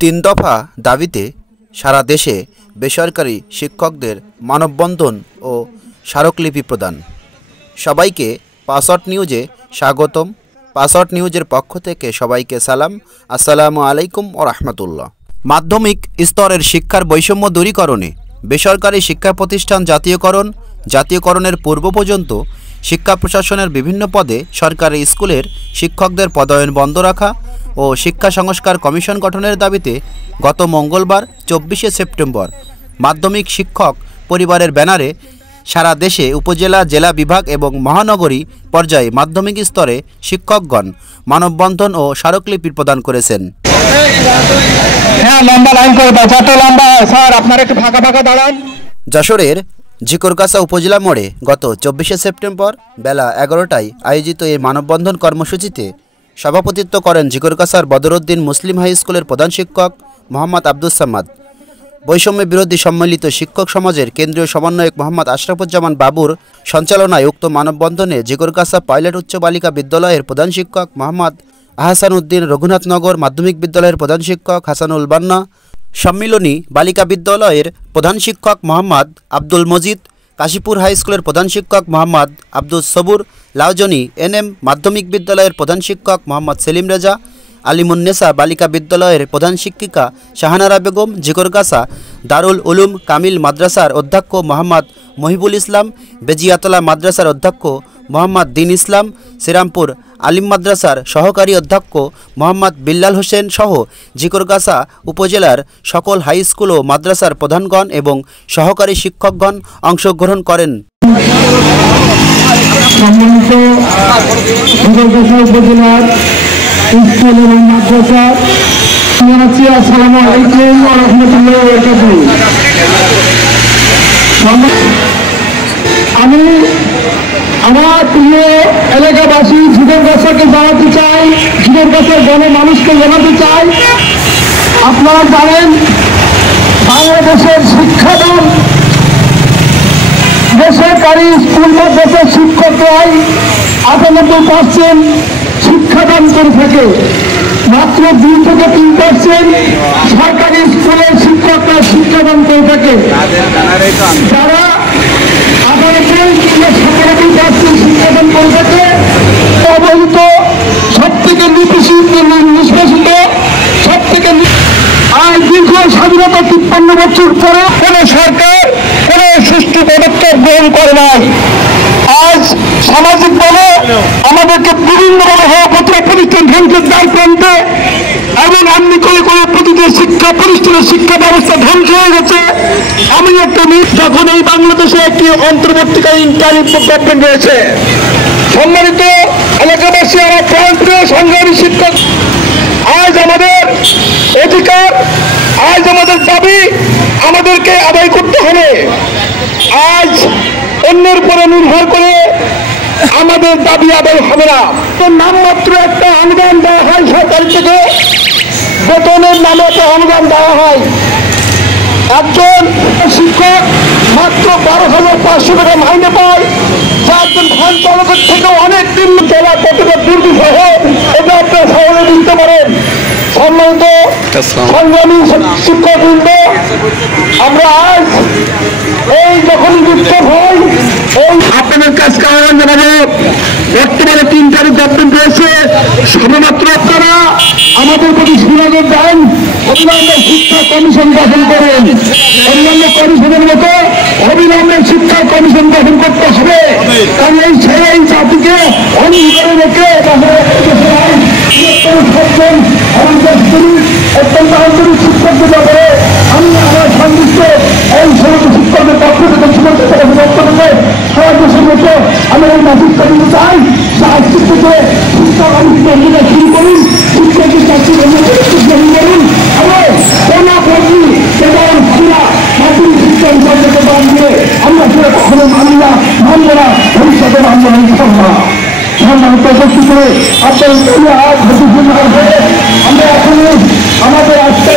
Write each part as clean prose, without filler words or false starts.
তিন দফা দাবিতে সারা দেশে বেসরকারি শিক্ষকদের মানববন্ধন ও স্মারকলিপি প্রদান। সবাইকে পাসওয়ার্ড নিউজে স্বাগতম। পাসওয়ার্ড নিউজের পক্ষ থেকে সবাইকে সালাম। আসসালামু আলাইকুম ও রহমতুল্লাহ। মাধ্যমিক স্তরের শিক্ষার বৈষম্য দূরীকরণে বেসরকারি শিক্ষা প্রতিষ্ঠান জাতীয়করণের পূর্ব পর্যন্ত শিক্ষা প্রশাসনের বিভিন্ন পদে সরকারি স্কুলের শিক্ষকদের পদায়ন বন্ধ রাখা ও শিক্ষা সংস্কার কমিশন গঠনের দাবিতে গত মঙ্গলবার 24শে সেপ্টেম্বর মাধ্যমিক শিক্ষক পরিবারের ব্যানারে সারা দেশে উপজেলা, জেলা, বিভাগ এবং মহানগরী পর্যায়ে মাধ্যমিক স্তরে শিক্ষকগণ মানববন্ধন ও স্মারকলিপি প্রদান করেছেন। যশোরের ঝিকরগাছা উপজেলা মোড়ে গত 24শে সেপ্টেম্বর বেলা 11টায় আয়োজিত এই মানববন্ধন কর্মসূচিতে সভাপতিত্ব করেন ঝিকরগাছার বদরউদ্দিন মুসলিম হাই স্কুলের প্রধান শিক্ষক মোহাম্মদ আব্দুস সামাদ। বৈষম্য বিরোধী সম্মিলিত শিক্ষক সমাজের কেন্দ্রীয় সমন্বয়ক মোহাম্মদ আশরাফুজ্জামান বাবুর সঞ্চালনায় উক্ত মানববন্ধনে ঝিকরগাছা পাইলট উচ্চ বালিকা বিদ্যালয়ের প্রধান শিক্ষক মোহাম্মদ আহসান উদ্দিন, রঘুনাথনগর মাধ্যমিক বিদ্যালয়ের প্রধান শিক্ষক হাসানুল বান্না, সম্মিলনী বালিকা বিদ্যালয়ের প্রধান শিক্ষক মোহাম্মদ আব্দুল মজিদ, কাশীপুর হাই স্কুলের প্রধান শিক্ষক মোহাম্মদ আব্দুস সবুর, লাউজনী এনএম মাধ্যমিক বিদ্যালয়ের প্রধান শিক্ষক মোহাম্মদ সেলিম রেজা, আলিমুন্নেসা বালিকা বিদ্যালয়ের প্রধান শিক্ষিকা শাহানারা বেগম, ঝিকরগাছা দারুল উলুম কামিল মাদ্রাসার অধ্যক্ষ মোহাম্মদ মহিবুল ইসলাম, বেজিয়াতলা মাদ্রাসার অধ্যক্ষ মোহাম্মদ দিন ইসলাম, শ্রীরামপুর আলিম মাদ্রাসার সহকারী অধ্যক্ষ মোহাম্মদ বিল্লাল হোসেন সহ ঝিকরগাছা উপজেলার সকল হাই স্কুল ও মাদ্রাসার প্রধানগণ এবং সহকারী শিক্ষকগণ অংশগ্রহণ করেন। আমি আমার প্রিয় এলাকাবাসী ঝিকরগাছাকে জানাতে চাই, ঝিকরগাছার গণমানুষকে জানাতে চাই, আপনারা জানেন বাংলাদেশের শিক্ষাদান বেসরকারি স্কুল মাদ্রাসার শিক্ষকরাই 98% শিক্ষাদান করে থাকে, মাত্র 2 থেকে 3% সরকারি স্কুলের শিক্ষকরা শিক্ষাদান করে থাকে। যারা 97% শিক্ষাদান করে থাকে অবহিত সব থেকে নিষ্কাশিত সব থেকে আজ দীর্ঘ স্বাধীনতা 53 বছর পরে কোন সরকার কোন সুষ্ঠু পদক্ষেপ গ্রহণ করে নাই। আজ সামাজিক বলে আমাদেরকে বিভিন্নভাবে হওয়া প্রতিষ্ঠান ধ্বংসের দ্বার প্রান্তে এবং এমনি করে প্রতিটি শিক্ষা প্রতিষ্ঠানের শিক্ষা ব্যবস্থা ধ্বংস হয়ে গেছে। আমি একটা যখন এই বাংলাদেশে একটি অন্তর্বর্তীকালীন গভর্নমেন্ট রয়েছে, সম্মানিত এলাকাবাসী, আমার প্রান্তীয় সংগ্রামী শিক্ষক, আজ আমাদের অধিকার, আজ আমাদের দাবি আমাদেরকে আদায় করতে হবে। আজ অন্যের উপরে নির্ভর করে আমাদের দাবি আদায় হবে না। নামমাত্র একটা অনুদান দেওয়া হয় সরকার থেকে, বেতনের নামে একটা অনুদান দেওয়া হয়। একজন শিক্ষক মাত্র 12,500 টাকা মাইনে পায়, যা একজন ভ্যান চালকের থেকে অনেক দিন চলা কতটা দুর্বিষহ এটা আপনারা সহজে বুঝতে পারেন। সম্মানিত সংগ্রামী শিক্ষকবৃন্দ, আমরা আজ এই যখন বিক্ষোভ হয় এই আপনাদের কাজকে আহ্বান জানাবো। বর্তমানে 3 তারিখ গভর্নমেন্ট রয়েছে, শুধুমাত্র আপনারা আমাদের প্রতি সুযোগ দেন, অবিলম্বে শিক্ষা কমিশন গঠন করেন। অন্যান্য কমিশনের মতো অবিলম্বে শিক্ষা কমিশন গঠন করতে হবে, কারণ এই সেই জাতিকে অন্ধকারে রেখে অত্যন্ত আন্তরিক শিক্ষকদের ব্যাপারে আমি আমার সন্তুষ্ট এই সমস্ত শিক্ষকদের পক্ষ থেকে সারা দেশের মতো আমি এই মেসেজটা দিতে চাই। আজকের থেকে শিক্ষা কমিশন শুরু করুন, শিক্ষকের চাকরি গ্রহণ করুন এবং কোনাপল্লী এবং মাধ্যমিক শিক্ষা বিভাগকে দান দিয়ে আমরা সেটা কখনো মানব না ভবিষ্যতে মানব না। সম্মানিত উপস্থিত করে আপনার আমরা এখন আমাদের আজকে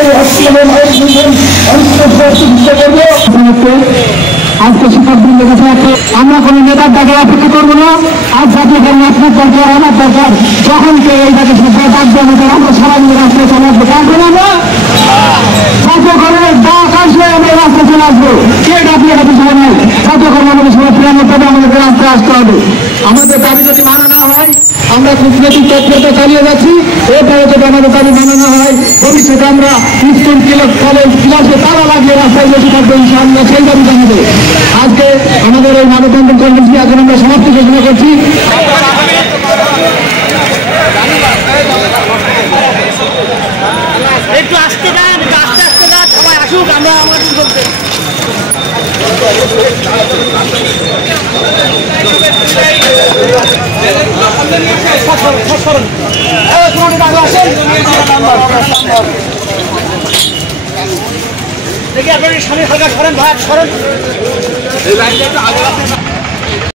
আজকে শিক্ষকবৃন্দের কাছে আমরা কোনো নেতার ডাকে অপেক্ষা করবো না। আজ জাতীয় আপনার দরকার, আমার দরকার, যখন কেউ এই ডাকে ডাকবে আমরা সবাই মিলে রাস্তায় চলে আসবো। প্রচেষ্টা চালিয়ে যাচ্ছি। এরপরে যদি আমাদের দাবি মানানো হয়, ভবিষ্যতে আমরা স্কুল কলেজ ক্লাসে তালা লাগিয়ে রাস্তায় বসে থাকবো, ইনশাআল্লাহ সেই দাবি জানাবো। আজকে আমাদের এই মানববন্ধন কর্মসূচি এখন আমরা সমাপ্তি ঘোষণা করছি। একটু আসতে যান, আস্তে আস্তে যান, সবাই আসুক, আমরা আমাদের বলতে দেখি আপনার স্বামী হালকা সরেন, ভাই সরেন।